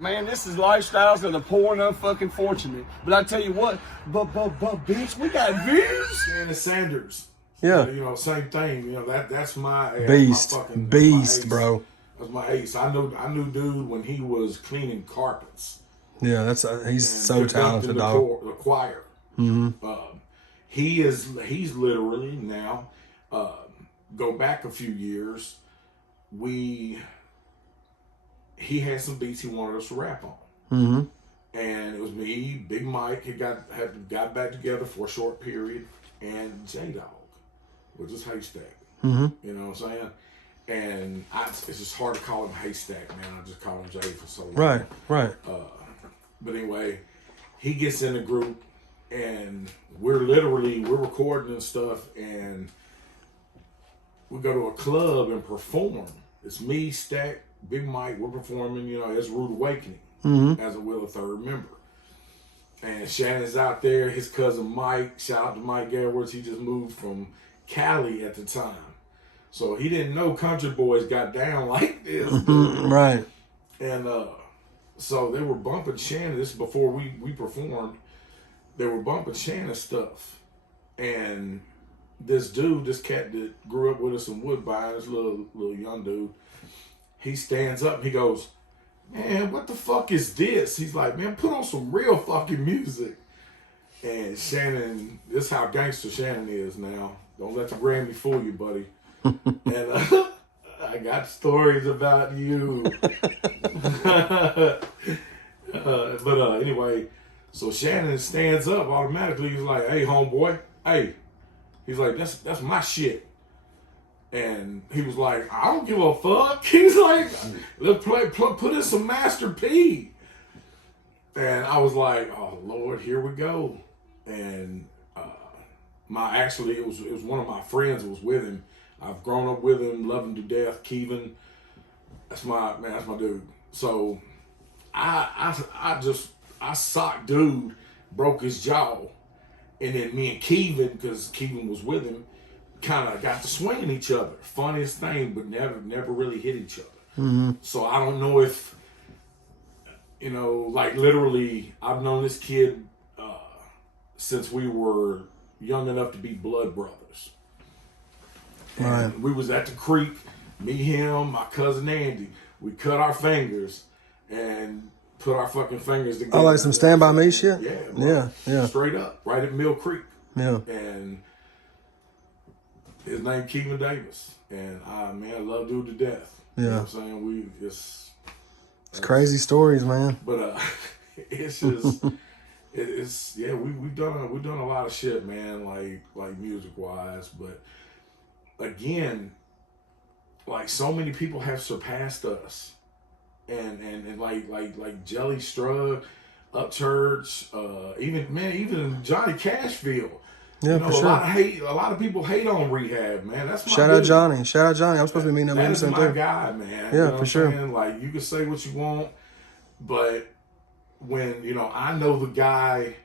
Man, this is lifestyles of the poor and unfucking fortunate. But I tell you what, but bitch, we got views. Shannon Sanders. Yeah. You know, same thing. You know, that's my beast. my fucking, Beast, my ace. bro. That's my ace. I knew dude when he was cleaning carpets. Yeah, that's he's so talented, dog. The choir. Mm-hmm. He's literally now. Go back a few years, he had some beats he wanted us to rap on. Mm-hmm. And it was me, Big Mike, had got back together for a short period, and J-Dog, which is Haystack. Mm-hmm. You know what I'm saying? And it's just hard to call him Haystack, man. I just call him Jay for so long. Right. But anyway, he gets in the group, and we're recording and stuff, and we go to a club and perform. It's me, Stack, Big Mike, we're performing, you know, as Rude Awakening, as a Will of Third member. And Shannon's out there, his cousin Mike, shout out to Mike Edwards, he just moved from Cali at the time. So he didn't know country boys got down like this. Right. And so they were bumping Shannon, this is before we performed, they were bumping Shannon stuff. And this cat that grew up with us in Woodbine, this little young dude, he stands up and he goes, "Man, what the fuck is this?" He's like, "Man, put on some real fucking music." And Shannon, this is how gangster Shannon is now. Don't let the Grammy fool you, buddy. And I got stories about you. But anyway, so Shannon stands up automatically. He's like, "Hey, homeboy, hey." He's like, that's my shit. And he was like, "I don't give a fuck." He's like, "Let's put in some Master P." And I was like, "Oh Lord, here we go." And it was one of my friends that was with him. I've grown up with him, love him to death. Kevin, that's my dude. So I socked dude, broke his jaw. And then me and Kevin, because Kevin was with him, kind of got to swinging each other. Funniest thing, but never really hit each other. Mm-hmm. So I don't know if, you know, like literally, I've known this kid since we were young enough to be blood brothers. Right. And we was at the creek, me, him, my cousin Andy. We cut our fingers and put our fucking fingers together. Oh, like some Stand By Me shit? Yeah. Bro. Yeah. Straight up, right at Mill Creek. Yeah. And his name Kevin Davis. And I love dude to death. Yeah. You know what I'm saying? It's crazy stories, man. But it's just we've done a lot of shit, man, like music wise. But again, like so many people have surpassed us. And like Jelly Strug, Upchurch, even Johnny Cashville. Yeah, you know, for sure. A lot of people hate on Rehab, man. That's my Shout out Johnny. I'm supposed to be meeting him That is soon my too. guy, man. Yeah, you know for what sure. I'm saying? Like you can say what you want, but when I know the guy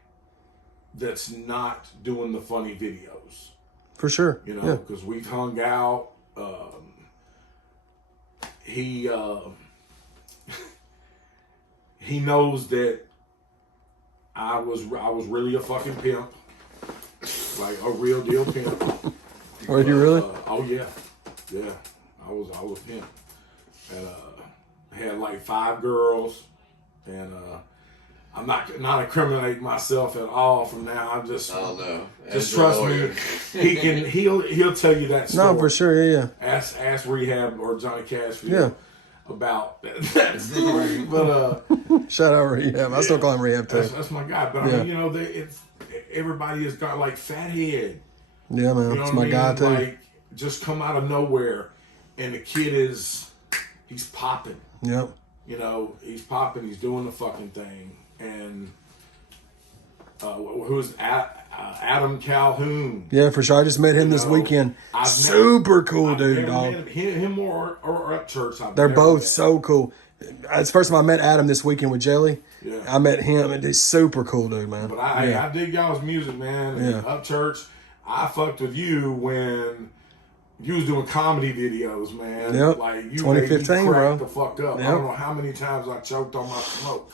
that's not doing the funny videos. For sure. You know, because we've hung out. He knows that I was really a fucking pimp, like a real deal pimp. Were you really? Oh yeah. I was a pimp, and had like 5 girls, and I'm not incriminating myself at all from now. I'm just just trust me. He'll tell you that story. No, for sure. Yeah. Ask Rehab or Johnny Cashville. Yeah. About that story, but shout out Rehab. I still call him Rehab too. That's my guy. But I mean, everybody has got like Fathead. Yeah, man, it's my guy too. Like just come out of nowhere, and the kid he's popping. Yep. You know, he's popping. He's doing the fucking thing. And who's Adam Calhoun? Yeah, for sure. I just met him this weekend. Super cool dude, dog. Him or Upchurch. They're both so cool. It's the first time I met Adam this weekend with Jelly. Yeah. I met him, and he's super cool dude, man. But I dig y'all's music, man. And Upchurch, I fucked with you when you was doing comedy videos, man. Yep. Like you 2015, cracked bro. the fuck up. Yep. I don't know how many times I choked on my smoke,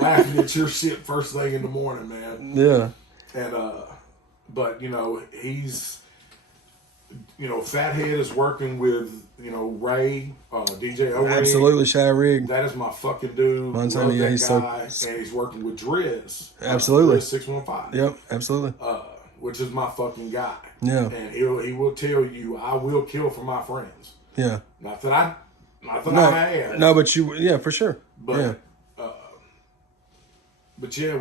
laughing at your shit first thing in the morning, man. Yeah. And but you know he's, you know, Fathead is working with, you know, Ray, DJ O. Absolutely, Shy Rig. That is my fucking dude. Montana, Love yeah, that he's guy. so- And he's working with Driz. Absolutely. Driz 615. Yep, absolutely. Which is my fucking guy. Yeah. And he will tell you, I will kill for my friends. Yeah. Not that I have. No, but you, yeah, for sure. But, but yeah,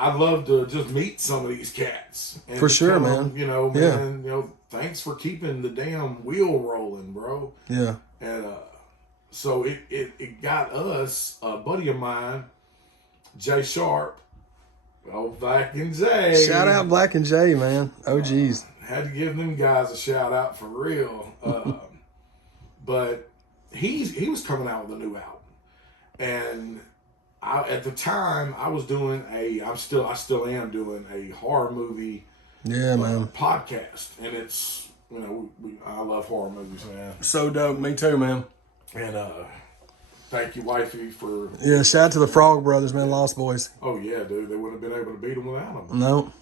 I'd love to just meet some of these cats. And For sure, tell man. them, you know, Yeah. man, you know, thanks for keeping the damn wheel rolling, bro. Yeah. And so it got us, a buddy of mine, Jay Sharp, Black and Jay. Shout out Black and Jay, man. Oh, geez. Had to give them guys a shout out for real. But he was coming out with a new album. And at the time, I was doing I still am doing a horror movie man. podcast. And it's, you know, I love horror movies, man. So dope. Me too, man. And thank you, wifey, for... Yeah, shout out to the Frog Brothers, man. Lost Boys. Oh, yeah, dude. They wouldn't have been able to beat them without them. No.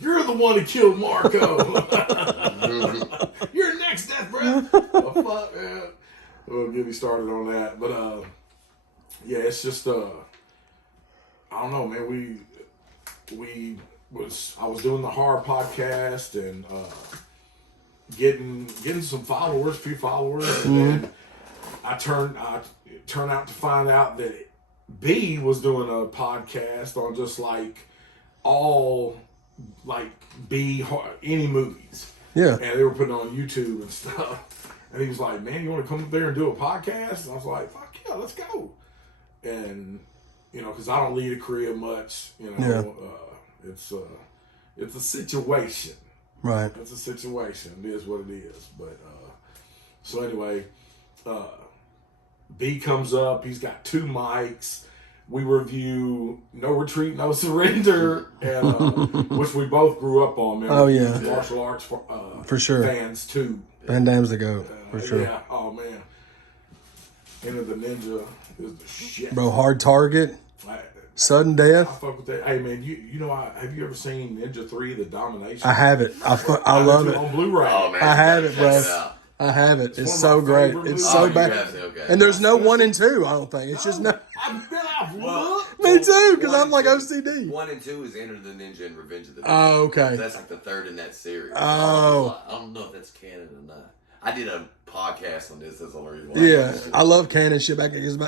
You're the one who killed Marco. You're next, Death Breath. Oh, fuck, man. We'll get me started on that. But, yeah, it's just, I don't know, man. I was doing the horror podcast and getting some followers, few followers, and then I turned out to find out that B was doing a podcast on just like all like any movies. Yeah. And they were putting on YouTube and stuff. And he was like, "Man, you want to come up there and do a podcast?" And I was like, "Fuck yeah, let's go." And you know, because I don't leave the crib much, you know, it's a situation. Right. It's a situation. It is what it is. But so anyway, B comes up. He's got 2 mics. We review No Retreat, No Surrender, and which we both grew up on, man. Oh, yeah. Martial arts For sure. fans too. Van Damme's the GOAT. For sure. Yeah. Oh man. Enter the Ninja is the shit. Bro, Hard Target. I Sudden Death. fuck with that. Hey man, you know, have you ever seen Ninja 3: The Domination? I have it. I love it. On Blu-ray. Oh man, I have it, check bro. it out. I have it. It's one of so my great. favorite It's movies. so you bad. have to, okay. And there's no 1 and 2, I don't think. It's just no. I've looked. Me too, because One I'm like and two. OCD. 1 and 2 is Enter the Ninja and Revenge of the Ninja. Oh, okay. That's like the third in that series. Oh. I don't know if that's canon or not. I did a podcast on this. That's the only reason why. Yeah, I love canon shit back because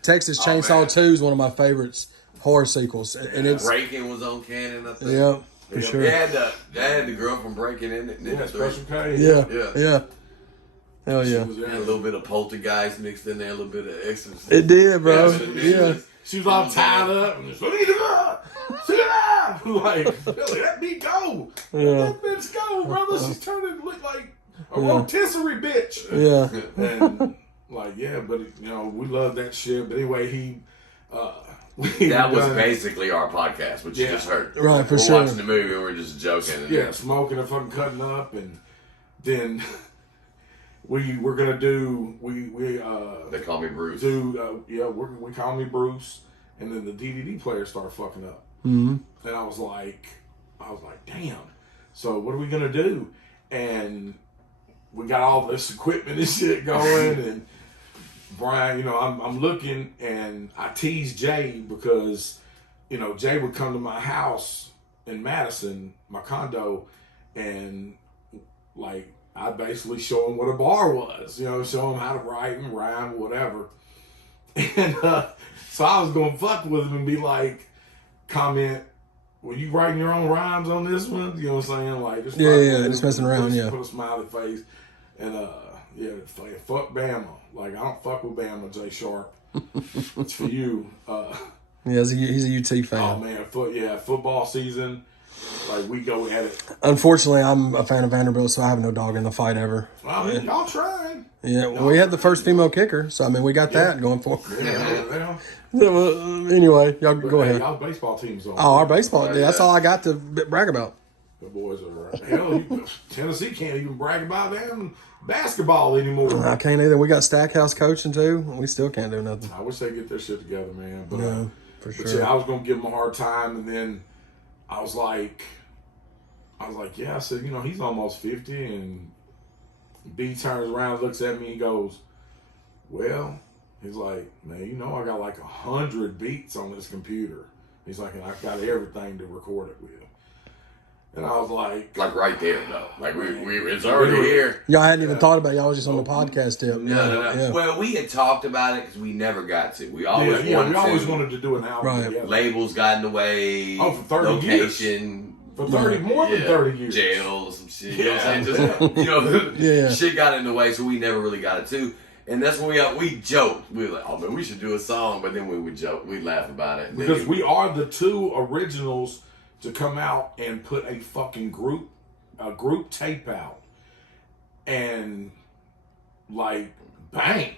Texas Chainsaw man. 2 is one of my favorites horror sequels, and it's Breaking was on canon, I think. yeah, for sure. They had the girl from Breaking in it. Yeah, Special K. Yeah. Hell yeah. Was And a there. little bit of Poltergeist mixed in there, a little bit of Exorcist. It did, bro. Yeah. Yeah. She was all tied up. And just, sit down. Like, Billy, let me go. Yeah. Let that bitch go, brother. She's turning to look like a rotisserie bitch. Yeah. And like, yeah, but you know, we love that shit. But anyway, That was basically our podcast, which you just heard. Right, for we're sure. watching the movie and we're just joking. And yeah, smoking and fucking cutting up, and then we're gonna do They call me Bruce. we call me Bruce, and then the DVD player started fucking up, Mm-hmm. and I was like, damn. So what are we gonna do? And we got all this equipment and shit going, and Brian, you know, I'm looking, and I tease Jay because, you know, Jay would come to my house in Madison, my condo, and like I basically show him what a bar was, you know, show him how to write and rhyme, whatever. And so I was gonna fuck with him and be like, comment, were you writing your own rhymes on this one? You know what I'm saying? Like, just just messing around, yeah. Put a smiley face, and fuck Bama. Like, I don't fuck with Bama, Jay Sharp. It's for you. Yeah, he's a UT fan. Oh man, football season. Like, we go at it. Unfortunately, I'm a fan of Vanderbilt, so I have no dog in the fight ever. Well, y'all tried. Yeah, we had the first female kicker, so I mean, we got that going for us. Yeah. Yeah, well, anyway, y'all go ahead. Y'all baseball team's on. Oh, our baseball. Yeah, that's all I got to brag about. The boys are hell. Tennessee can't even brag about damn basketball anymore. I can't either. We got Stackhouse coaching too. We still can't do nothing. I wish they get their shit together, man. But, No, for but sure. yeah, I was gonna give him a hard time, and then I was like, yeah. I said, he's almost 50, and B turns around, looks at me, and goes, well, he's like, man, I got like 100 beats on this computer. He's like, and I've got everything to record it with. And I was like right there though. Like we it's already here. Y'all hadn't even thought about it. Y'all was just on the podcast tip. No. Yeah. Well, we had talked about it because we never got to. We always wanted to do an album Right. together. Labels got in the way. Oh, for 30 location, years. More than 30 years. Jail, some shit. You know what I'm saying? Just, shit got in the way, so we never really got it to. And that's when we joked. We were like, oh man, we should do a song, but then we would joke, we'd laugh about it. Because we are the two originals to come out and put a fucking group tape out and like banged.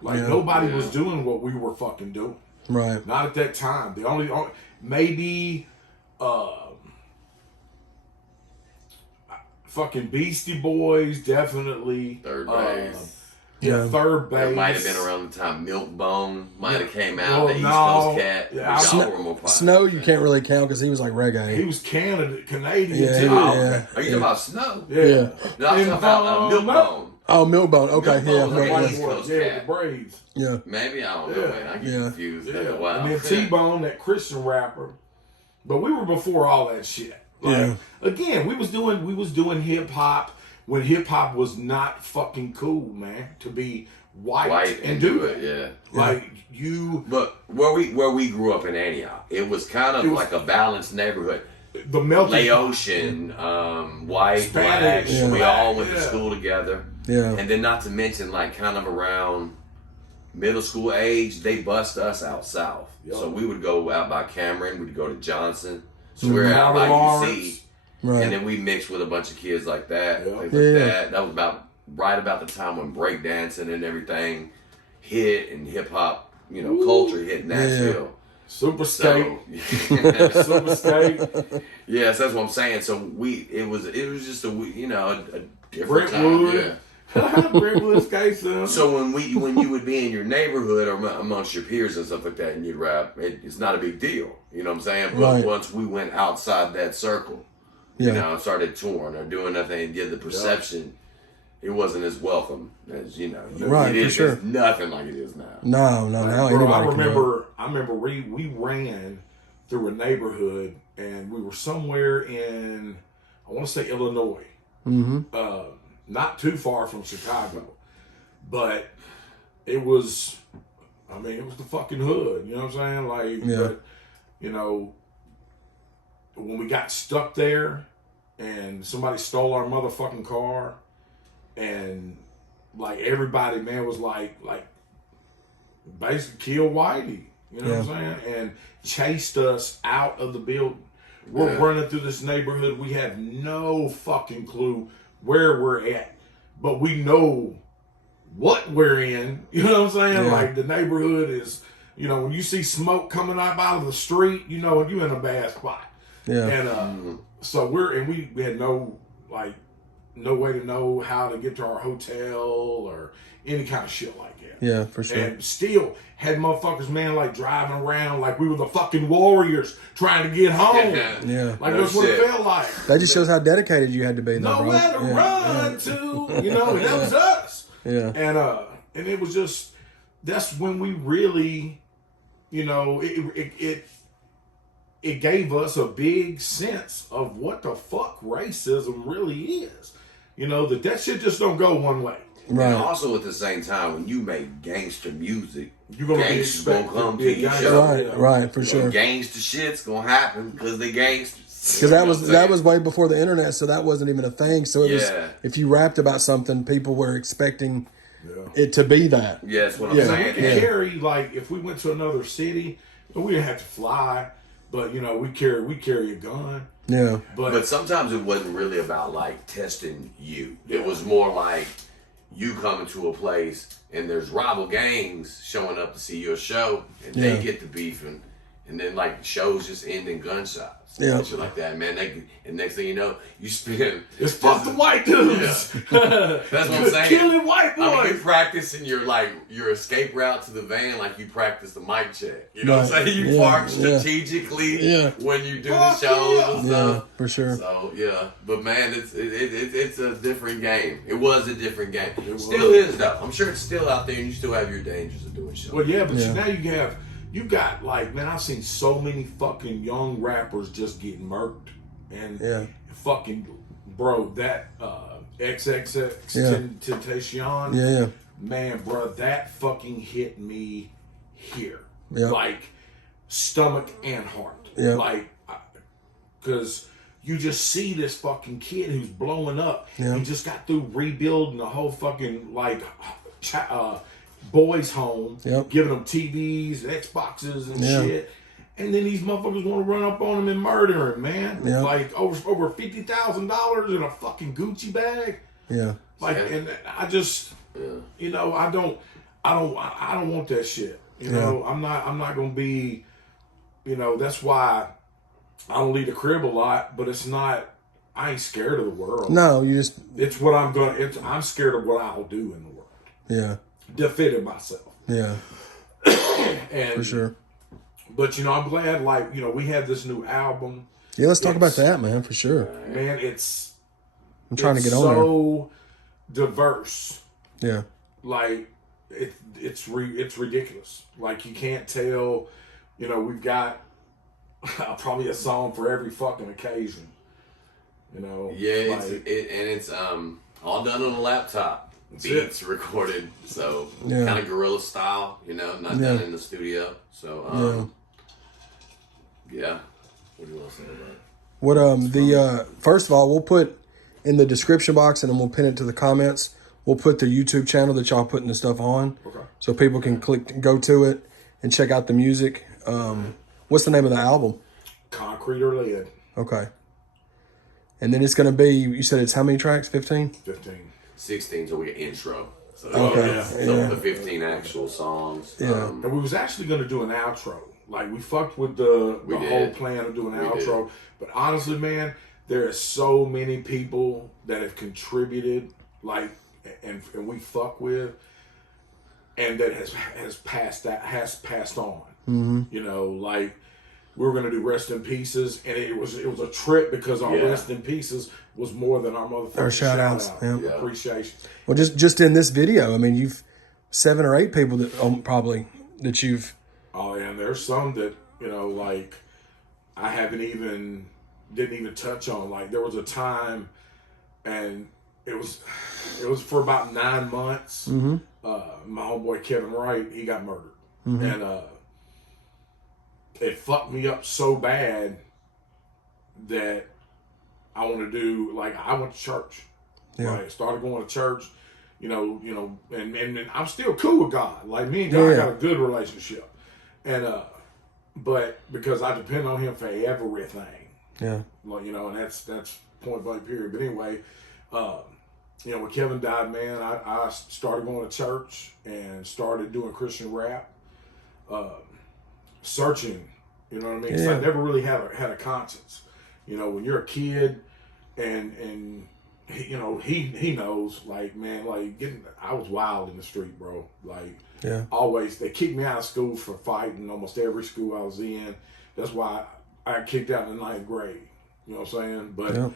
Like nobody was doing what we were fucking doing. Right. Not at that time. The only maybe fucking Beastie Boys, definitely. Third Base. Third Base. It might have been around the time Milkbone might have came out. The East Coast Cat. Yeah, Snow, you can't really count because he was like reggae. He was Canadian Yeah, too. yeah. Are you talking about Snow? Yeah. Yeah. No, I'm talking about Milkbone. Oh, Milkbone. Okay, Milkbone, yeah. Coast with Cat. the braids. Yeah. Maybe, I don't know, man. I get confused. Yeah. Wow. And then T-Bone, that Christian rapper. But we were before all that shit. Like, again, we was doing hip hop when hip hop was not fucking cool, man. To be white and do it. Yeah. Like But where we grew up in Antioch, it was kind of like a balanced neighborhood. The melting Laotian, white, Spanish, black, we all went to school together. Yeah. And then not to mention, like, kind of around middle school age, they bust us out south. Yep. So we would go out by Cameron, we'd go to Johnson, swear out by Lawrence. UC. Right. And then we mixed with a bunch of kids like that, Yep. things like that. That was right about the time when breakdancing and everything hit and hip hop, culture hit Nashville. Super Skate. Super Skate. Yes, that's what I'm saying. So it was just a different time. Brentwood. Brentwood Skate, son. So when you would be in your neighborhood or amongst your peers and stuff like that, and you'd rap, it's not a big deal. You know what I'm saying? But once we went outside that circle, started touring or doing nothing, and did the perception. It wasn't as welcome as Right, for sure. It's nothing like it is now. No, now Bro, anybody I remember we ran through a neighborhood and we were somewhere in, I want to say Illinois, not too far from Chicago, but it was the fucking hood. You know what I'm saying? Like, but when we got stuck there and somebody stole our motherfucking car. And like everybody, man, was like basically kill Whitey, you know what I'm saying? And chased us out of the building. We're running through this neighborhood. We have no fucking clue where we're at, but we know what we're in. You know what I'm saying? Like the neighborhood is, when you see smoke coming up out of the street, you're in a bad spot. Yeah. And so we had no way to know how to get to our hotel or any kind of shit like that. Yeah, for sure. And still had motherfuckers, man, like driving around like we were the fucking warriors trying to get home. Yeah. Like that's what it felt like. That just shows how dedicated you had to be, though, bro. Nowhere to run to, and that was us. Yeah. And it was just, that's when we really, it gave us a big sense of what the fuck racism really is. That shit just don't go one way. Right. And also at the same time, when you make gangster music, You're gangsters gonna come to your show. Right, for sure. Gangster shit's gonna happen because they gangsters. Because that was way before the internet, so that wasn't even a thing. So it was, if you rapped about something, people were expecting it to be that. Yeah, that's what I'm We saying. could carry, like, if we went to another city, we didn't have to fly, but we carry a gun. Yeah. But sometimes it wasn't really about like testing you. It was more like you coming to a place and there's rival gangs showing up to see your show and they get the beef and and then like shows just end in gunshots. Yeah. And shit like that, man. And next thing you know, you spend. It's fuck the white dudes. Yeah. That's what I'm saying. Killing white boys. I mean, you practicing your escape route to the van like you practice the mic check. You know what I'm saying? You park strategically when you do the shows and stuff. Yeah, for sure. So yeah, but man, it's a different game. It was a different game. It still is though. I'm sure it's still out there, and you still have your dangers of doing shows. Well, yeah, but now you got like, man, I've seen so many fucking young rappers just getting murked, and fucking bro, that XXX T-Shon, man, bro, that fucking hit me here, like stomach and heart, like, because you just see this fucking kid who's blowing up. He just got through rebuilding the whole fucking like boys' home, giving them TVs, Xboxes, and shit. And then these motherfuckers want to run up on him and murder him, man. Like over $50,000 in a fucking Gucci bag. Like, and I just, you know, I don't want that shit. You know, I'm not gonna be, you know, that's why I don't leave the crib a lot. But it's not. I ain't scared of the world. No, you just. It's what I'm gonna. I'm scared of what I'll do in the world. Yeah. Defending myself. Yeah. And for sure. But you know, I'm glad. Like, you know, we have this new album. Yeah, let's talk about that, man. For sure. Man, I'm trying to get on there. So diverse. Yeah. Like it's ridiculous. Like you can't tell. You know, we've got probably a song for every fucking occasion. You know. Yeah, like, it's all done on a laptop. Beats recorded, so kind of guerrilla style, you know, not done in the studio. So what do you want to say about it? What first of all, we'll put in the description box, and then we'll pin it to the comments. We'll put the YouTube channel that y'all putting the stuff on, so people can go to it and check out the music. What's the name of the album? Concrete or Lead. Okay. And then it's gonna be. You said it's how many tracks? 15. 16, so we get intro. So the 15 actual songs. And we was actually going to do an outro. Like, we fucked with the whole plan of doing an outro. But honestly, man, there are so many people that have contributed, like, and we fuck with, and that has passed on. Mm-hmm. You know, like, we were going to do Rest in Pieces, and it was a trip because our Rest in Pieces was more than our motherfucking shout out. Appreciation. Well, just in this video, I mean, you've 7 or 8 people that probably that you've. Oh, and there's some that, you know, like I didn't even touch on. Like, there was a time, and it was for about 9 months. Mm-hmm. My homeboy Kevin Wright, he got murdered, and it fucked me up so bad that I want to do, like, I went to church. Like, started going to church, you know, and I'm still cool with God. Like, me and God got a good relationship. And, but because I depend on him for everything. Yeah. Like, you know, and that's point blank period. But anyway, you know, when Kevin died, man, I started going to church and started doing Christian rap, searching, you know what I mean? Because I never really had a conscience. You know, when you're a kid and he, you know, he knows, like, man, like, I was wild in the street, bro. Like, always, they kicked me out of school for fighting almost every school I was in. That's why I got kicked out in the 9th grade. You know what I'm saying? But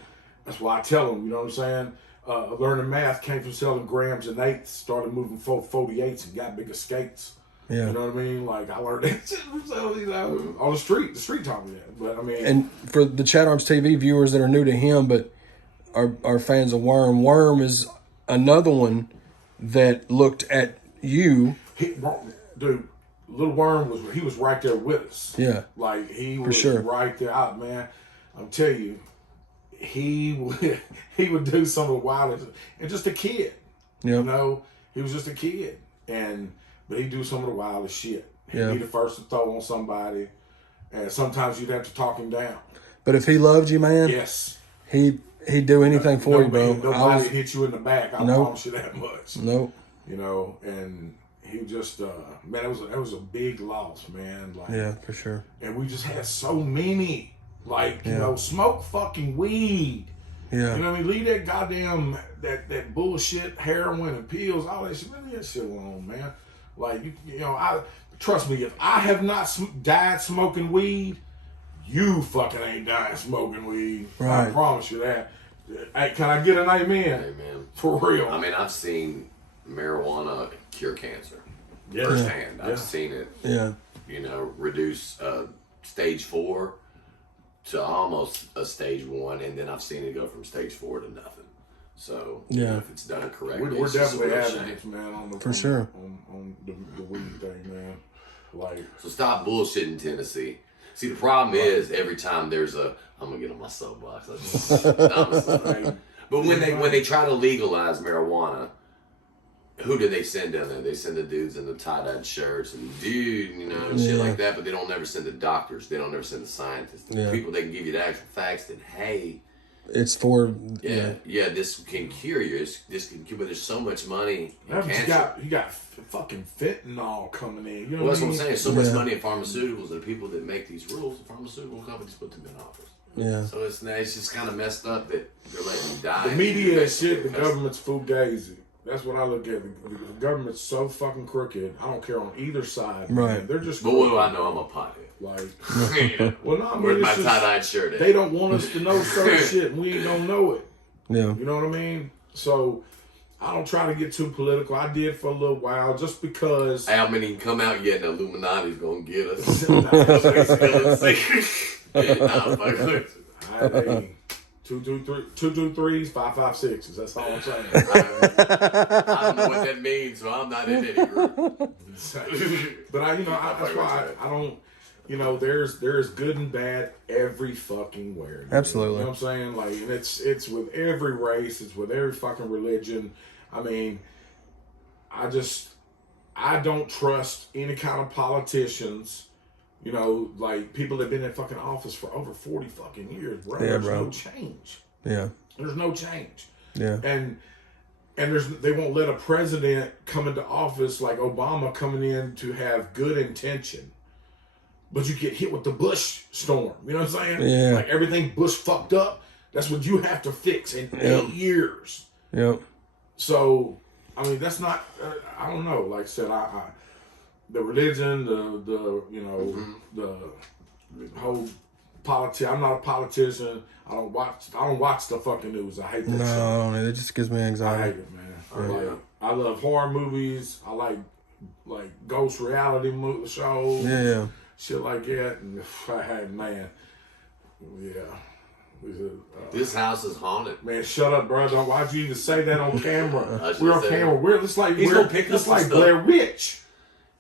that's why I tell them, you know what I'm saying? Learning math came from selling grams and eighths, started moving 48s and got bigger skates. Yeah. You know what I mean? Like, I learned that shit from selling these on the street. The street taught me that. But I mean, and for the ChadArmesTV viewers that are new to him, but are fans of Worm, Worm is another one that looked at you. Dude, Little Worm was right there with us. Yeah. Like, he was right there out, man. I'm telling you, he would do some of the wildest, and just a kid. You know, he was just a kid, but he'd do some of the wildest shit. He'd be the first to throw on somebody, and sometimes you'd have to talk him down. But if he loved you, man, he'd do anything for you, bro. Nobody hit you in the back. I promise you that much. Nope. You know, and he just man, that was a big loss, man. Like, yeah, for sure. And we just had so many, like, you know, smoke fucking weed. Yeah. You know what I mean? Leave that goddamn that bullshit, heroin and pills, all that shit. Leave that shit alone, man. Like, you know, trust me, if I have not died smoking weed, you fucking ain't dying smoking weed. Right. I promise you that. Hey, can I get an amen? Amen. For real. I mean, I've seen marijuana cure cancer Yeah. firsthand. Yeah. I've seen it, Yeah. you know, reduce stage 4 to almost a stage 1, and then I've seen it go from stage 4 to nothing. So, you know, if it's done correctly, we're it's just a definitely real advocates, shame. man, on the For sure. on the weed thing, man. Like, So stop bullshitting, Tennessee. See, the problem is every time there's I'm gonna get on my soapbox. Honestly. But when they try to legalize marijuana, who do they send down there? They send the dudes in the tie-dyed shirts and shit like that. But they don't ever send the doctors. They don't ever send the scientists. The people that can give you the actual facts that, hey, it's for this can cure you. This can cure. But there's so much money in cancer. you got fucking fentanyl coming in. You know Well, that's what what I'm I mean? saying. So much money in pharmaceuticals, and the people that make these rules, the pharmaceutical companies put them in office. Yeah. So it's just kind of messed up that they're letting you die. The media and shit, the government's fugazi. That's what I look at. The government's so fucking crooked. I don't care on either side. Right. Man. They're just. But what do I know? I'm a pothead. Like, well, no, I mean, Where's my it's just, tie-dyed shirt at? they don't want us to know certain shit, and we ain't gonna know it. Yeah. You know what I mean? So I don't try to get too political. I did for a little while, just because. Hey, I mean, he can come out yet, and the Illuminati's gonna get us. Hey, 223s, 556s. That's all I'm saying. I don't know what that means, so I'm not in any group. But that's why I don't. You know, there's good and bad every fucking where. Absolutely. You know what I'm saying? Like, and it's with every race. It's with every fucking religion. I mean, I don't trust any kind of politicians. You know, like, people that have been in fucking office for over 40 fucking years, bro. Yeah, There's bro. no change. Yeah. There's no change. Yeah. And they won't let a president come into office like Obama coming in to have good intention. But you get hit with the Bush storm. You know what I'm saying? Yeah. Like, everything Bush fucked up, that's what you have to fix in 8 years. Yep. So, I mean, that's not, I don't know. Like I said, the religion, the whole politics. I'm not a politician. I don't watch the fucking news. I hate that shit. No, it just gives me I anxiety. hate it, man. I love horror movies. I like ghost reality shows. Yeah. Shit like that. And man, yeah. This house is haunted. Man, shut up, bro. Why'd you even say that on camera? I We're on said camera. He's gonna pick us it's like some Blair stuff. Witch.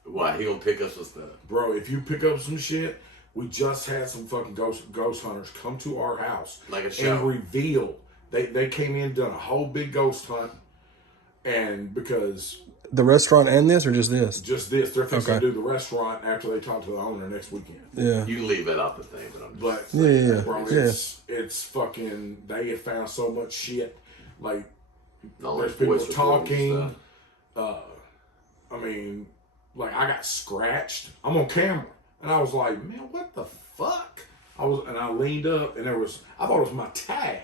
Why? He gonna pick us with stuff. Bro, if you pick up some shit, we just had some fucking ghost hunters come to our house Like a show. and reveal. They came in, done a whole big ghost hunt, and because The restaurant and this, or just this? just this, they're fixing Okay. to do the restaurant after they talk to the owner next weekend. Yeah. You can leave that off the thing, but I'm just But Yeah. bro, it's fucking. They have found so much shit. Like, all there's that people voice recording talking. stuff. I mean, like, I got scratched. I'm on camera, and I was like, man, what the fuck? I leaned up, and I thought it was my tag.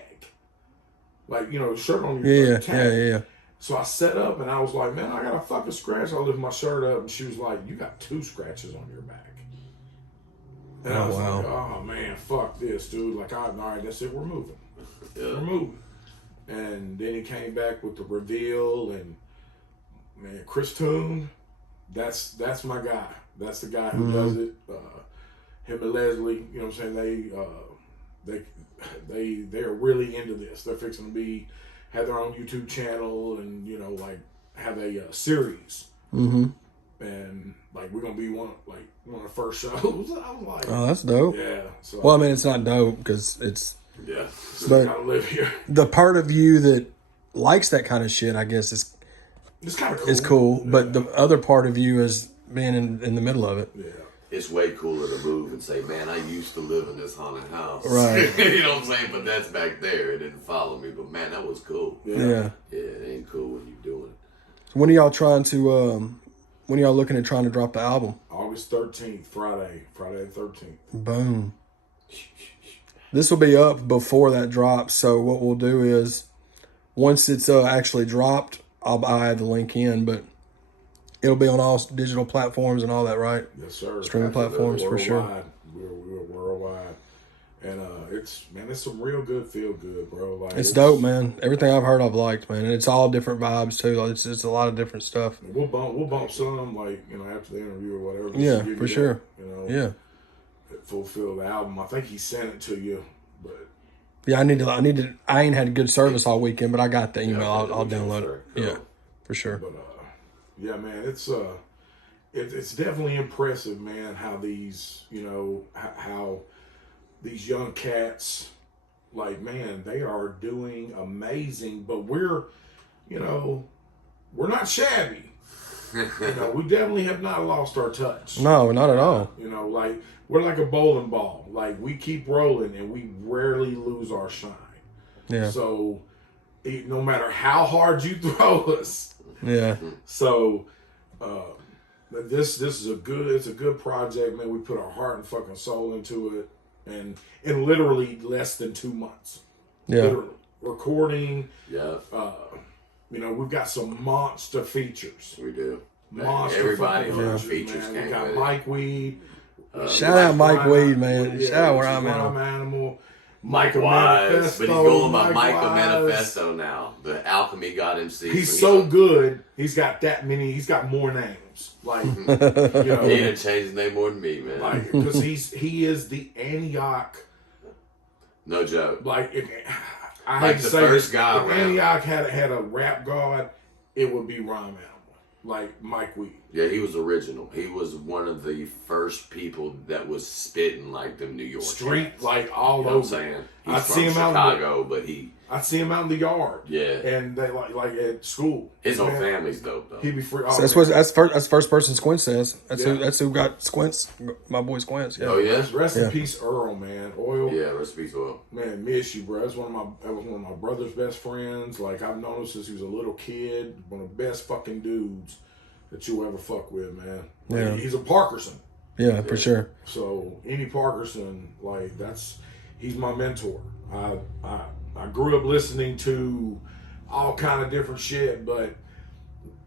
Like, shirt on your Yeah. tag. Yeah. So I set up, and I was like, man, I got a fucking scratch. I lift my shirt up, and she was like, you got 2 scratches on your back. And I was like, oh man, fuck this, dude. Like, all right, that's it. We're moving. We're moving. And then he came back with the reveal, and man, Chris Toon, that's my guy. That's the guy who does it. Him and Leslie, you know what I'm saying? They are really into this. They're fixing to have their own YouTube channel, and have a series. Mm-hmm. And like, we're gonna be one of the first shows. I was like, Oh, that's dope. yeah. So Well, I mean, it's not dope because it's. Yeah. I gotta live here. The part of you that likes that kind of shit, I guess, is It's kind of cool. is cool. Yeah. But the other part of you is being in the middle of it. Yeah. It's way cooler to move and say, man, I used to live in this haunted house. Right. You know what I'm saying? But that's back there. It didn't follow me. But man, that was cool. Yeah. Yeah, it ain't cool when you're doing it. When are y'all trying to when y'all looking at trying to drop the album? August 13th, Friday the 13th. Boom. This will be up before that drops. So what we'll do is, once it's actually dropped, I'll add the link in, but it'll be on all digital platforms and all that, right? Yes, sir. Streaming platforms for sure. We're worldwide. And it's some real good feel good, bro. Like It's dope, man. Everything I've heard, I've liked, man, and it's all different vibes too. Like, it's a lot of different stuff. We'll bump some like after the interview or whatever. Yeah, for sure. Yeah. Fulfill the album. I think he sent it to you, but yeah, I need to. I ain't had good service all weekend, but I got the email. I'll download it. Cool. Yeah, for sure. But yeah, man, it's definitely impressive, man. How these how these young cats, like, man, they are doing amazing. But we're not shabby. We definitely have not lost our touch. No, not at all. Like, we're like a bowling ball. Like, we keep rolling and we rarely lose our shine. Yeah. So, no matter how hard you throw us. Yeah. So, this is a good project, man. We put our heart and fucking soul into it, and in literally less than 2 months. Yeah. Literally. Recording. Yeah. We've got some monster features. We do. Monster Everybody fucking on features, features man. We got came Mike Weed. Shout out Mike Weed, man. Yeah, Shout out where I'm Rhyme at. Animal. Mike Wise, but he's going by Micah Manifesto now. The Alchemy God MC. He's so good. He's got that many. He's got more names. Like, he didn't change his name more than me, man. Like, because he is the Antioch. No joke. Like, I like hate to the say first this, guy if around. Antioch had a rap god, it would be Rhyme Animal. Like Mike Weed. Yeah, he was original. He was one of the first people that was spitting like the New York Street, cats. like all You know over. what I'm saying? I'd He's see from him out Chicago, but I'd see him out in the yard. Yeah. And they like at school. His whole Man, family's dope though. He'd be free. So that's the first person Squint says. That's who got Squints. My boy Squints. Yeah. Oh yeah. Rest in peace, Earl, man. Oil. Yeah, rest in peace, Oil. Man, miss you, bro. That was one of my brother's best friends. Like, I've known him since he was a little kid. One of the best fucking dudes that you'll ever fuck with, man. Like, Yeah. he's a Parkerson. Yeah, for sure. So any Parkerson, like, he's my mentor. I grew up listening to all kind of different shit, but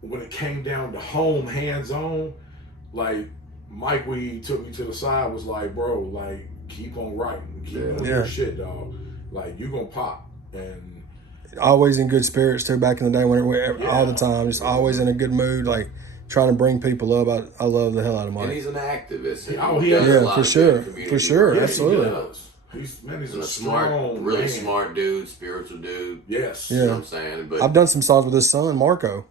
when it came down to home, hands on, like, Mike Weed took me to the side, was like, bro, like, keep on writing, keep doing your shit, dog. Like, you gonna pop. And always in good spirits too. Back in the day, all the time, just always in a good mood, like trying to bring people up. I love the hell out of Mike. And he's an activist. He does a lot for of sure, good for sure, Yeah, absolutely. he does. He's a smart, strong, really man. smart dude, spiritual dude. Yes. You know what I'm saying? But I've done some songs with his son, Marco.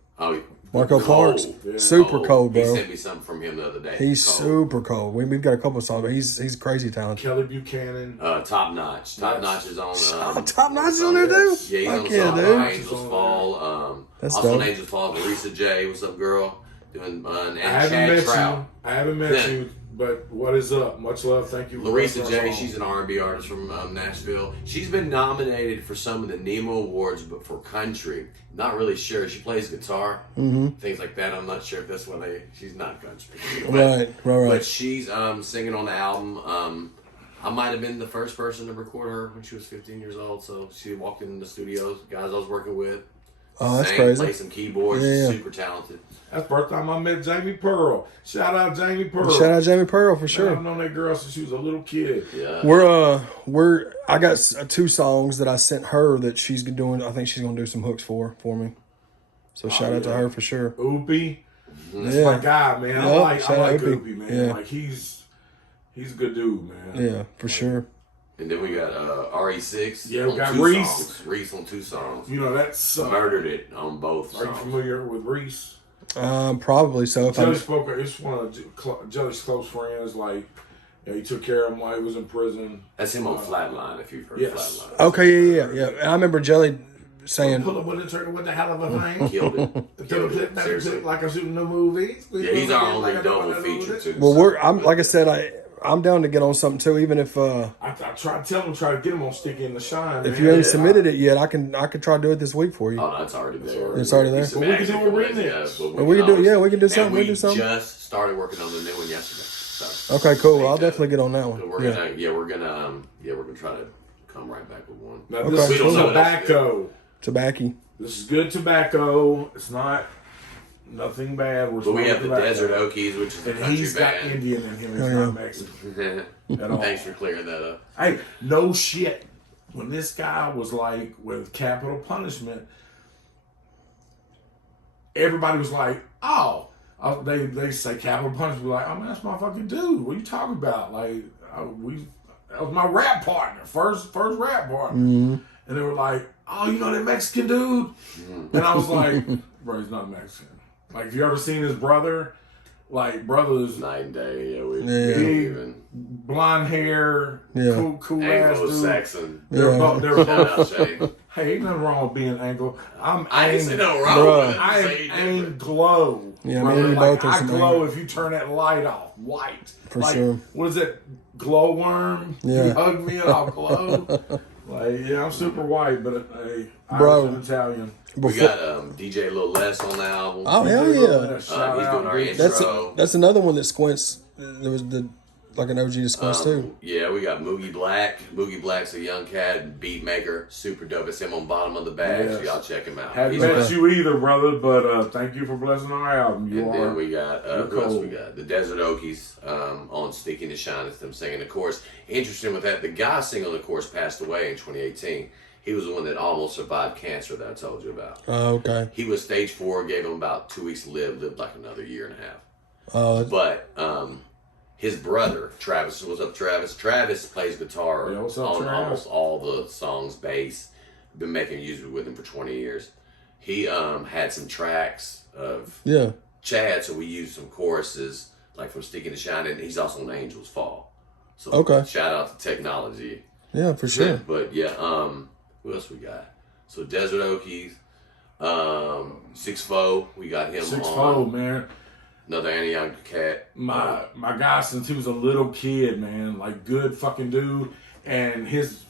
Marco Parks, Yeah. super cold, bro. He sent me something from him the other day. He's super cold. We've got a couple of songs, but he's crazy talented. Kelly Buchanan. Top Notch. Top Notch is on. Top Notch is on there, dude. Yeah, he's on the yeah, song dude. Angels Fall. That's also dope. on Angels Fall, Larissa J. What's up, girl? Doing and I Chad Trout. haven't met you, but what is up? Much love. Thank you. Larissa J. She's an R&B artist from Nashville. She's been nominated for some of the Nemo Awards, but for country, not really sure. She plays guitar, things like that. I'm not sure if that's why she's not country. Right. But she's singing on the album. I might have been the first person to record her when she was 15 years old. So she walked in the studios, guys I was working with. Oh, that's sang, crazy. Played some keyboards. Yeah. Super talented. That's the first time I met Jamie Pearl. Shout out Jamie Pearl. Shout out Jamie Pearl for sure. I've known that girl since she was a little kid. Yeah. I got 2 songs that I sent her that she's doing. I think she's gonna do some hooks for me. So shout out to her for sure. Oopie. That's Yeah. my guy, man. I like Oopie. Oopie, man. Yeah. Like he's a good dude, man. Yeah, for sure. And then we got RE6. Yeah, we on got 2 Reese. songs. Reese on 2 songs. You know, that's Murdered it on both Are you songs. familiar with Reese? Probably so. Jelly Spoker, it's one of Jelly's close friends. Like, he took care of him while he was in prison. That's him on Flatline, if you've heard Yes. Flatline. Okay, yeah. And I remember Jelly saying, Pull up with the trigger, what the hell of a thing? Killed it. Killed it. Seriously. Like I'm shooting the movies. Yeah, he's our only double feature too. "Well, I'm like I said, I'm down to get on something too, even if I try to get him on Sticky in the Shine. if man. you haven't submitted it yet, I can try to do it this week for you. Oh, no, it's already there. It's already there. Well, we can do a remix. We can do, yeah, we can do something. We do something. just started working on the new one yesterday. So Okay, cool. I'll definitely get on that one. so we're gonna try to come right back with one. Now, this is don't know what else to tobacco. Tobacco. This is good tobacco. It's not nothing bad. But we have the tobacco. Desert Okies, which is a And country he's got band. Indian in him. He's Oh, not yeah. Mexican at all. Thanks for clearing that up. Hey, no shit. When this guy was like with capital punishment, everybody was like, "Oh." They say capital punishment. We're like, "Oh man, that's my fucking dude. What are you talking about?" Like, that was my rap partner, first rap partner. Mm-hmm. And they were like, "Oh, you know that Mexican dude?" And I was like, "Bro, he's not Mexican." Like, if you ever seen his brother, like brothers, Night and day. Yeah, we Yeah. don't even. blonde hair, Yeah. cool ass dude. Anglo-Saxon. They're Yeah. both. They're Shout both. out, Shane. Hey, ain't nothing wrong with being Anglo. I didn't say no wrong Bruh. with it. I I'm saying am different. Anglo. Yeah, brother. me and you Like, both are I some glow Anglo. if you turn that light off. White. For like, sure. What is it? Glowworm? Yeah. You hug me and I'll glow. Like, yeah, I'm super white, but hey, Bro. Irish and Italian. We got DJ Lil Les on the album. Oh hell yeah! Shout he's out, doing our dude. intro. That's another one that Squints. There was like an OG to Squints too. Yeah, we got Moogie Black. Moogie Black's a young cat, beat maker, super dope. It's him on bottom of the bag, so Yes. y'all check him out. Haven't He's met awesome. you either, brother, but thank you for blessing our album. You And are. then we got you're who else cold. we got? The Desert Okies on Sticking to Shine. It's them singing the chorus. Interesting with that, the guy singing the chorus passed away in 2018. He was the one that almost survived cancer that I told you about. Oh, okay. He was stage 4, gave him about 2 weeks to live, lived like another year and a half. Oh, But his brother, Travis, what's up, Travis? Travis plays guitar Yeah, what's up, on Travis? almost all the songs, bass. Been making music with him for 20 years. He had some tracks of yeah. Chad, so we used some choruses like from Sticking to Shine, and he's also on Angels Fall. So Okay. shout out to technology. Yeah, for sure. But yeah, who else we got? So Desert Okies, 6'4", we got him 6'4", on. man. Another Antioch cat. My guy since he was a little kid, man, like good fucking dude, and his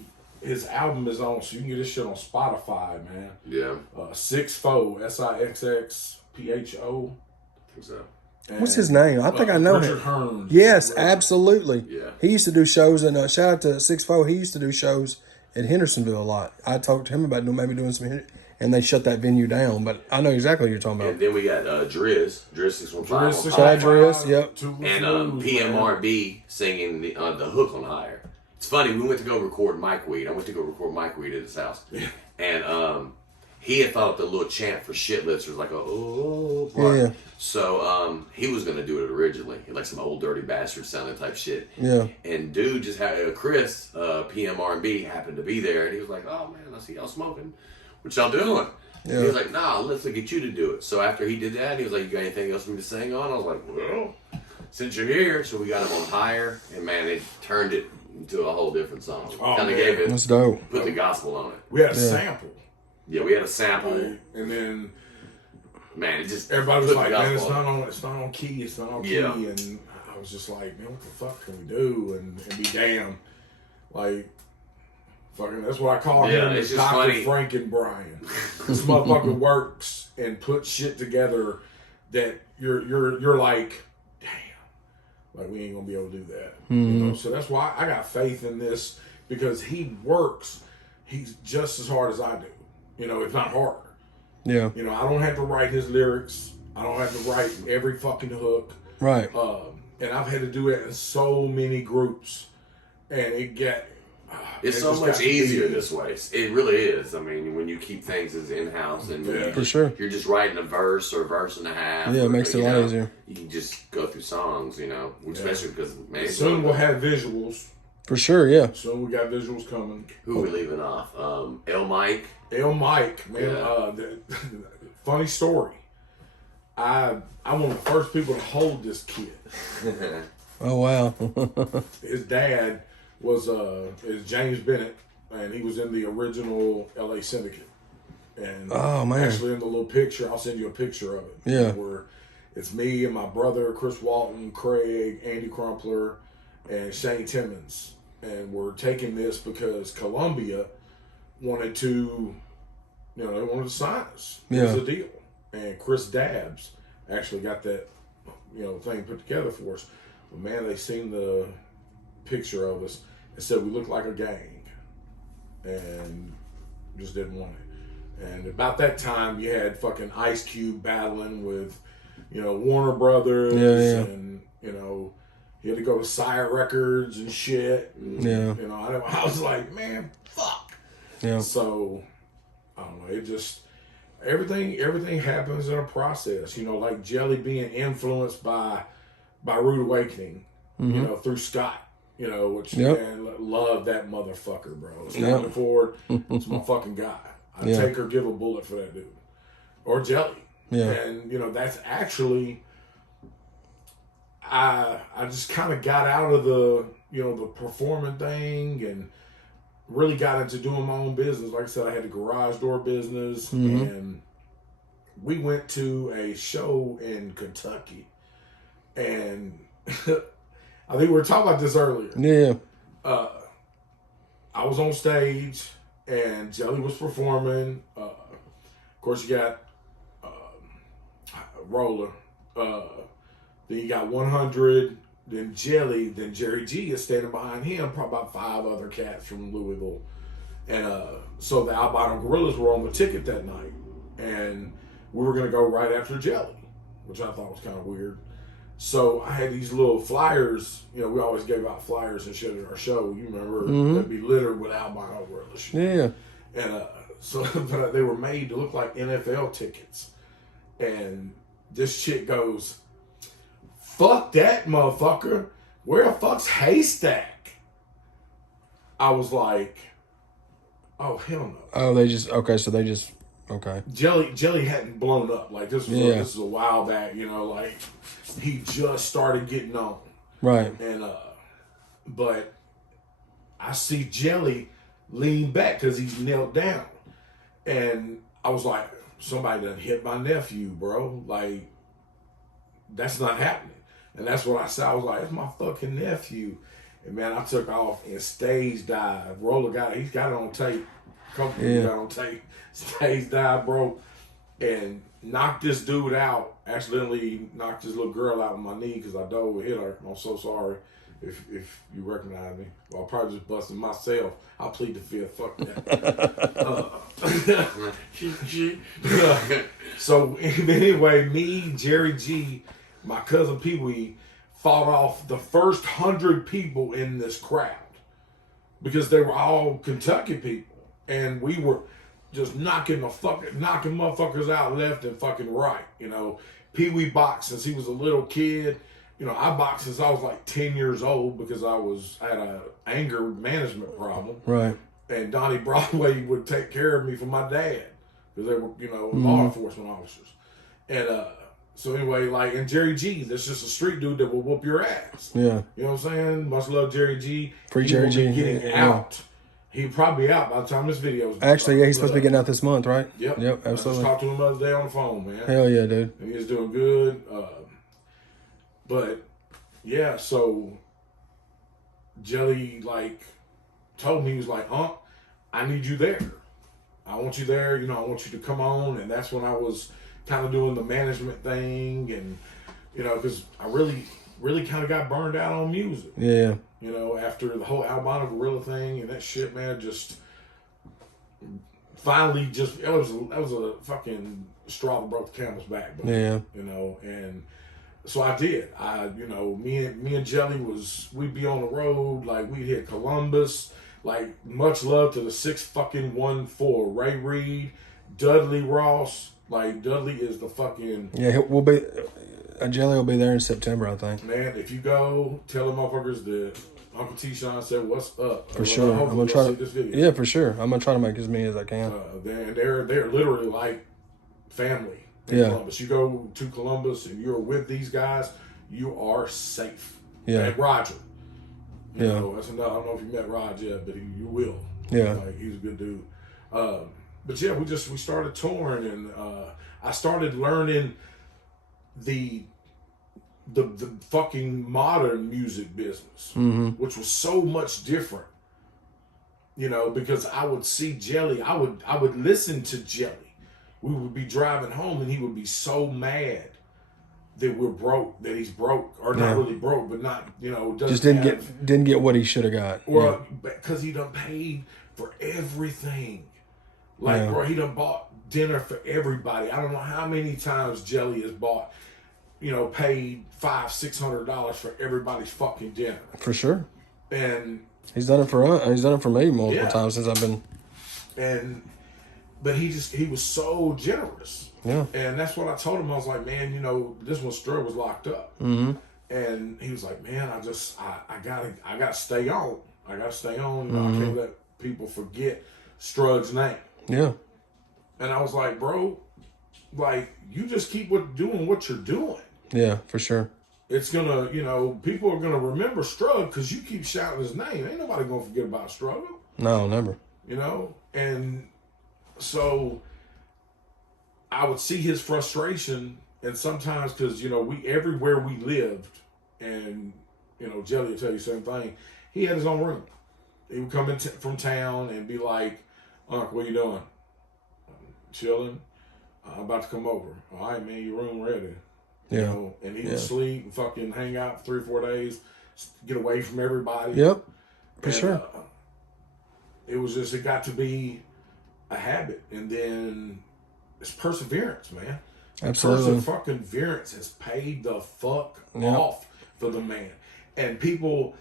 album is on, so you can get this shit on Spotify, man. Yeah, 6'4", SIXXPHO. I think so. What's his name? I think I know Richard him. Hearns. Yes, absolutely. Yeah. He used to do shows, and shout out to 6'4". He used to do shows in Hendersonville a lot. I talked to him about maybe doing some, and they shut that venue down. But I know exactly what you're talking And about. then we got Driz 615 Shout out Driz, yep. and PMRB singing the hook on Higher. It's funny, we went to go record Mike Weed. I went to go record Mike Weed at his house. And he had thought the little chant for Shitlifts was like a oh part. Yeah. So he was gonna do it originally, like some old dirty bastard sounding type shit. Yeah. And dude just had Chris, PMRB happened to be there, and he was like, "Oh man, I see y'all smoking. What y'all doing?" Yeah. He was like, "Nah, let's get you to do it." So after he did that, he was like, "You got anything else for me to sing on?" I was like, "Well, since you're here," so we got him on Higher, and man, it turned it into a whole different song. Oh, Kind of man. gave it, That's dope. put the gospel on it. We had a sample, Yeah, we had a sample. and then Man, it just everybody was put like, the "Man, gospel on it. it's not on key, it's not on key." Yeah. And I was just like, "Man, what the fuck can we do?" And be damn, like. Fucking, that's what I call Yeah, him, it's is just Dr. funny. Frankenbryan. This motherfucker works and puts shit together that you're like, damn, like we ain't gonna be able to do that. You know, so that's why I got faith in this, because he works. He's just as hard as I do. You know, if not harder. Yeah. You know, I don't have to write his lyrics. I don't have to write every fucking hook. Right. And I've had to do it in so many groups, and It's so just much got to be- easier this way. It really is. I mean, when you keep things as in-house and Yeah. For sure. you're just writing a verse or a verse and a half. Yeah, it or, makes it a you lot know, easier. You can just go through songs, especially because, man, Soon we'll have visuals. For sure, yeah. Soon we got visuals coming. who are we leaving off? El Mike. El Mike, man. Yeah. Funny story. I'm one of the first people to hold this kid. Oh, wow. His dad is James Bennett, and he was in the original LA Syndicate. And Oh, man. actually in the little picture, I'll send you a picture of it. Yeah. Where it's me and my brother, Chris Walton, Craig, Andy Crumpler, and Shane Timmons. And we're taking this because Columbia wanted to, they wanted to sign us. It was a deal. And Chris Dabbs actually got that, thing put together for us. But man, they seen the picture of us and said we looked like a gang. And just didn't want it. And about that time, you had fucking Ice Cube battling with, Warner Brothers. And, he had to go to Sire Records and shit. And, I was like, man, fuck. Yeah. So, I don't know. It just, everything happens in a process. Like Jelly being influenced by Rude Awakening, through Scott. Which man, love that motherfucker, bro. Scott Ford, it's my fucking guy. I take or give a bullet for that dude. Or Jelly. Yeah. And, that's actually, I just kind of got out of the, the performing thing and really got into doing my own business. Like I said, I had a garage door business and we went to a show in Kentucky and I think we were talking about this earlier. Yeah. I was on stage and Jelly was performing. Of course, you got Roller. Then you got 100. Then Jelly. Then Jerry G is standing behind him. Probably about 5 other cats from Louisville. And so the Albino Gorillas were on the ticket that night. And we were going to go right after Jelly, which I thought was kind of weird. So I had these little flyers. We always gave out flyers and shit at our show. You remember? They'd be littered with Albino Gorilla shit. Yeah. And so but they were made to look like NFL tickets. And this chick goes, "Fuck that motherfucker. Where the fuck's Haystack?" I was like, oh, hell no. Oh, okay. Jelly hadn't blown up. Like, this is a while back, like, he just started getting on. Right. And, but I see Jelly lean back because he's knelt down. And I was like, somebody done hit my nephew, bro. Like, that's not happening. And that's what I said. I was like, that's my fucking nephew. And man, I took off and stage dive. Roller he's got it on tape. A couple people got it on tape. Stage dive, bro. And knocked this dude out. Accidentally knocked this little girl out with my knee because I dove and hit her. I'm so sorry if you recognize me. Well, I'll probably just busted myself. I'll plead the fifth. Fuck that. So anyway, me, Jerry G, my cousin Pee Wee, fought off the first 100 people in this crowd because they were all Kentucky people, and we were just knocking motherfuckers out left and fucking right. Pee Wee boxed since he was a little kid. I boxed since I was like 10 years old because I had a anger management problem. Right. And Donnie Broadway would take care of me for my dad because they were, law enforcement officers. And so anyway, and Jerry G, that's just a street dude that will whoop your ass. Yeah. You know what I'm saying? Much love, Jerry G. Free Jerry G. Getting out. He'd probably be out by the time this video was actually, he's supposed to be getting out this month, right? Yep. Absolutely. I just talked to him the other day on the phone, man. Hell yeah, dude. And he's doing good. But yeah, so Jelly told me, he was like, I need you there. I want you there, I want you to come on. And that's when I was kind of doing the management thing and, because I really kind of got burned out on music. Yeah. After the whole Albino Gorilla thing and that shit, man, just finally that was a fucking straw that broke the camel's back. But, yeah. And so I did. Me and Jelly we'd be on the road, we'd hit Columbus, much love to the 614 Ray Reed, Dudley Ross. Dudley is the fucking... Yeah, Jelly will be there in September, I think. Man, if you go, tell the motherfuckers that Uncle T-Shon said, "What's up?" For sure. I'm going to try to... this video. Yeah, for sure. I'm going to try to make as many as I can. They're literally like family in Columbus. You go to Columbus and you're with these guys, you are safe. Yeah. And Roger. You know, I don't know if you met Roger yet, but you will. Yeah. He's a good dude. But yeah, we started touring, and I started learning the the fucking modern music business, which was so much different. You know, because I would see Jelly, I would listen to Jelly. We would be driving home and he would be so mad that we're broke, that he's broke, or not really broke, but not, you know, just didn't get what he should have got. Or because he done paid for everything. Like, bro, he done bought dinner for everybody. I don't know how many times Jelly has bought, you know, paid $500-$600 for everybody's fucking dinner. For sure. And he's done it for us. He's done it for me multiple times since I've been. But he was so generous. Yeah. And that's what I told him. I was like, man, you know, this one Strud was locked up. And he was like, man, I gotta stay on. I gotta stay on. You know, I can't let people forget Strud's name. Yeah. And I was like, bro, like, you just keep doing what you're doing. Yeah, for sure. It's gonna, you know, people are gonna remember Strud because you keep shouting his name. Ain't nobody gonna forget about Strud. No, never. You know? And so I would see his frustration, and sometimes, because, you know, everywhere we lived, and, you know, Jelly will tell you the same thing, he had his own room. He would come in from town and be like, Unc, what you doing? Chilling. I'm about to come over. All right, man, your room ready. Yeah. You know, and he would sleep and fucking hang out for 3 or 4 days, get away from everybody. Yep, for sure. It got to be a habit. And then it's perseverance, man. Absolutely. Perseverance has paid the fuck off for the man. And people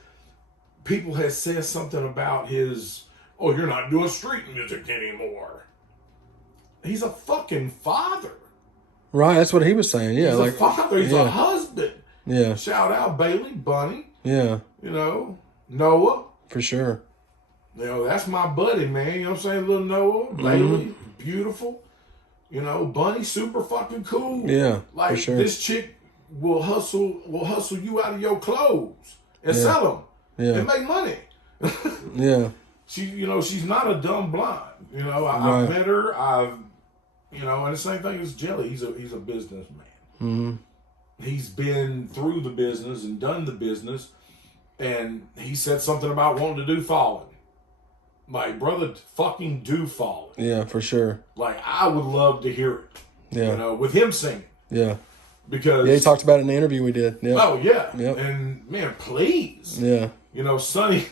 has said something about you're not doing street music anymore. He's a fucking father. Right, that's what he was saying. Yeah, he's a father. He's a husband. Yeah. Shout out Bailey, Bunny. Yeah. You know, Noah. For sure. You know, that's my buddy, man. You know what I'm saying? Little Noah, Bailey, beautiful. You know, Bunny, super fucking cool. Yeah, like, for sure. This chick will hustle you out of your clothes and sell them and make money. Yeah. She's not a dumb blonde. You know, I've met her. You know, and the same thing as Jelly. He's a businessman. He's been through the business and done the business, and he said something about wanting to do Fallen. Like, brother, fucking do Fallen. Yeah, for sure. Like, I would love to hear it. Yeah. You know, with him singing. Yeah. Because he talked about it in the interview we did. Yeah. Oh yeah. Yep. And man, please. Yeah. You know, Sonny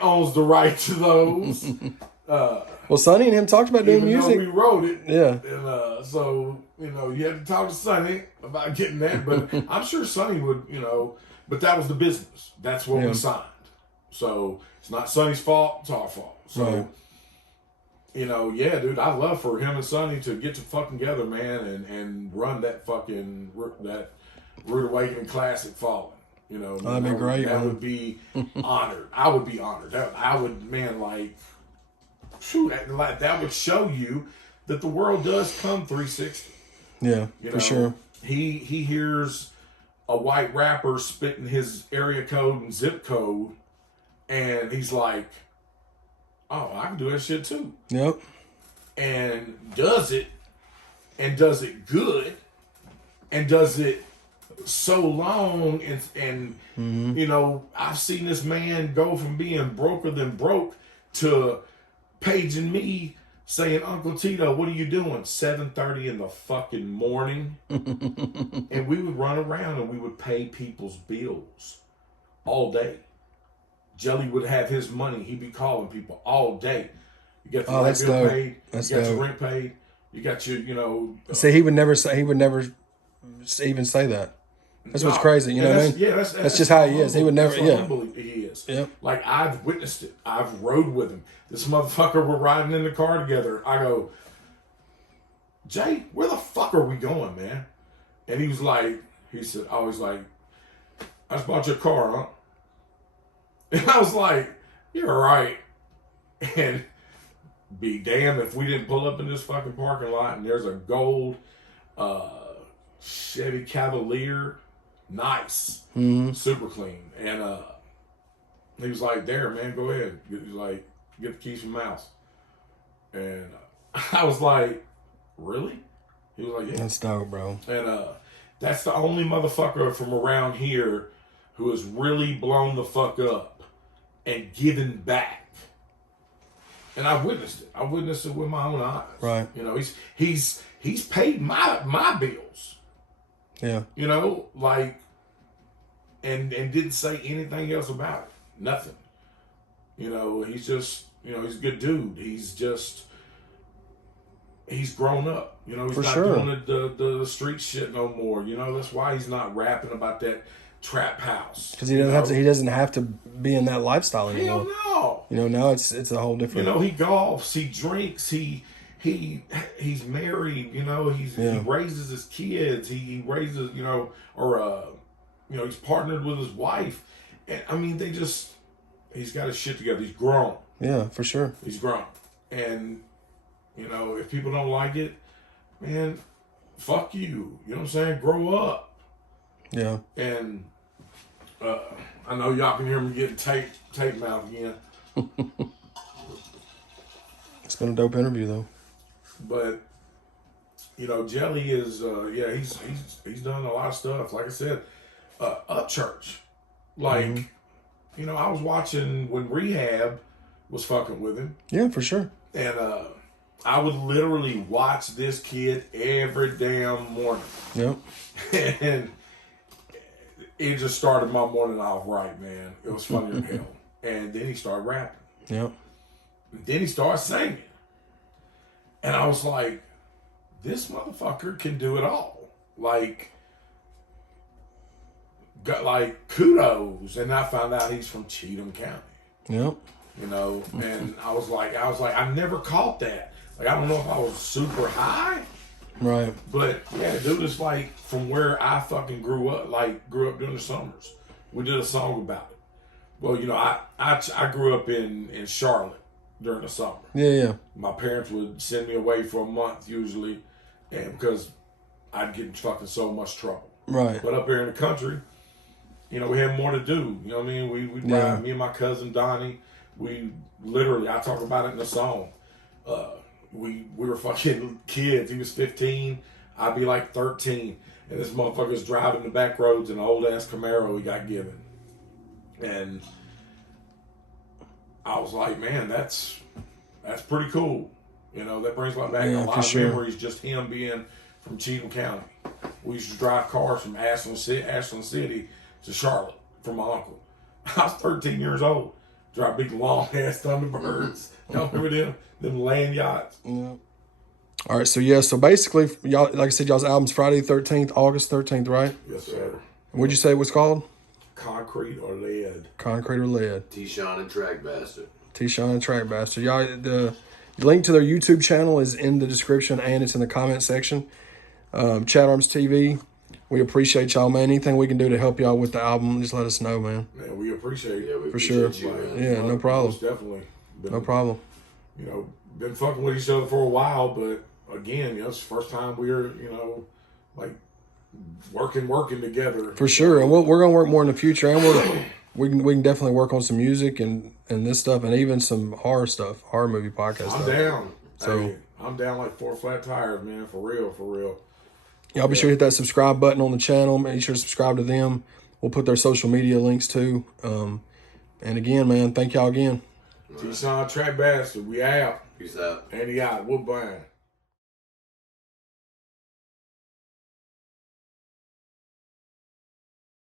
owns the right to those. Well, Sonny and him talked about doing music. We wrote it. Yeah. And so, you know, you had to talk to Sonny about getting that. But I'm sure Sonny would, you know, but that was the business. That's what we signed. So it's not Sonny's fault, it's our fault. So, you know, yeah, dude, I'd love for him and Sonny to get to fucking together, man, and run that fucking, that Rude Awakening Classic Fallen. You know, that'd be great. That would be honored. I would be honored. I would, man, like, shoot, that would show you that the world does come 360. Yeah, you know, for sure. He hears a white rapper spitting his area code and zip code, and he's like, oh, I can do that shit too. Yep. And does it good, and does it so long, and you know, I've seen this man go from being broker than broke to paging me saying, Uncle Tito, what are you doing? 7:30 in the fucking morning. And we would run around and we would pay people's bills all day. Jelly would have his money. He'd be calling people all day. You got your light bill paid. That's you got dope. your rent paid. You got your, you know. See, he would never even say that. That's what's crazy. You know what I mean? Yeah, that's just how he is. He would never, he is. Yep. Like, I've witnessed it. I've rode with him. This motherfucker, we're riding in the car together. I go, Jay, where the fuck are we going, man? And he said, I was like, I just bought your car, huh? And I was like, you're right. And be damned if we didn't pull up in this fucking parking lot and there's a gold Chevy Cavalier, nice, super clean. And he was like, there, man, go ahead. He was like, get the keys from the mouse. And I was like, really? He was like, yeah. That's dope, bro. And That's the only motherfucker from around here who has really blown the fuck up and given back. And I witnessed it. I witnessed it with my own eyes. Right. You know, he's paid my bills. Yeah. You know, like, and didn't say anything else about it. Nothing. You know, he's just, you know, he's a good dude. He's grown up. You know, he's not doing the street shit no more. You know, that's why he's not rapping about that trap house. Because he doesn't have to be in that lifestyle anymore. Hell no. You know, now it's a whole different. You know, he golfs, he drinks, he's married. You know, he raises his kids. He raises, you know, or you know, he's partnered with his wife, and I mean, he's got his shit together. He's grown. Yeah, for sure. He's grown, and you know, if people don't like it, man, fuck you. You know what I'm saying? Grow up. Yeah. And I know y'all can hear me getting tape mouth again. It's been a dope interview though. But you know, Jelly is he's done a lot of stuff. Like I said, Upchurch. Like, you know, I was watching when Rehab was fucking with him. Yeah, for sure. And I would literally watch this kid every damn morning. Yep. And it just started my morning off right, man. It was funny as hell. And then he started rapping. Yep. And then he started singing. And I was like, this motherfucker can do it all. Like, got like kudos. And I found out he's from Cheatham County. Yep. You know, and I was like, I never caught that. Like, I don't know if I was super high. Right. But yeah, dude, is like from where I fucking grew up during the summers. We did a song about it. Well, you know, I grew up in Charlotte during the summer. Yeah. My parents would send me away for a month usually, and because I'd get in fucking so much trouble. Right. But up here in the country, you know, we had more to do. You know what I mean? We ride, me and my cousin Donnie, we literally, I talk about it in the song. We were fucking kids. He was 15. I'd be like 13. And this motherfucker's driving the back roads in an old ass Camaro he got given. And I was like, man, that's pretty cool. You know, that brings back a lot of memories, just him being from Cheatham County. We used to drive cars from Ashland City to Charlotte for my uncle. I was 13 years old. Drive big long ass Thunderbirds. Y'all remember them land yachts? Yeah. All right, so basically, y'all, like I said, y'all's album's Friday 13th, August 13th, right? Yes, sir. What'd you say it was called? Concrete or Lead. Concrete or Lead. T-Shon and TrackBastard. T-Shon and TrackBastard. Y'all, the link to their YouTube channel is in the description and it's in the comment section. ChadArmesTV. We appreciate y'all, man. Anything we can do to help y'all with the album, just let us know, man. Man, we appreciate it. Yeah, we For sure. appreciate you, Yeah, no problem. Most definitely. No problem. You know, been fucking with each other for a while, but again, you know, it's the first time we're, you know, like working together. For sure. And we're going to work more in the future. And we can definitely work on some music and this stuff and even some horror stuff, horror movie podcast stuff. I'm down. So hey, I'm down like 4 flat tires, man. For real. Y'all be sure to hit that subscribe button on the channel. Make sure to subscribe to them. We'll put their social media links too. And again, man, thank y'all again. T-Shon, TrackBastard, we out. Peace out. And he out. We're buying.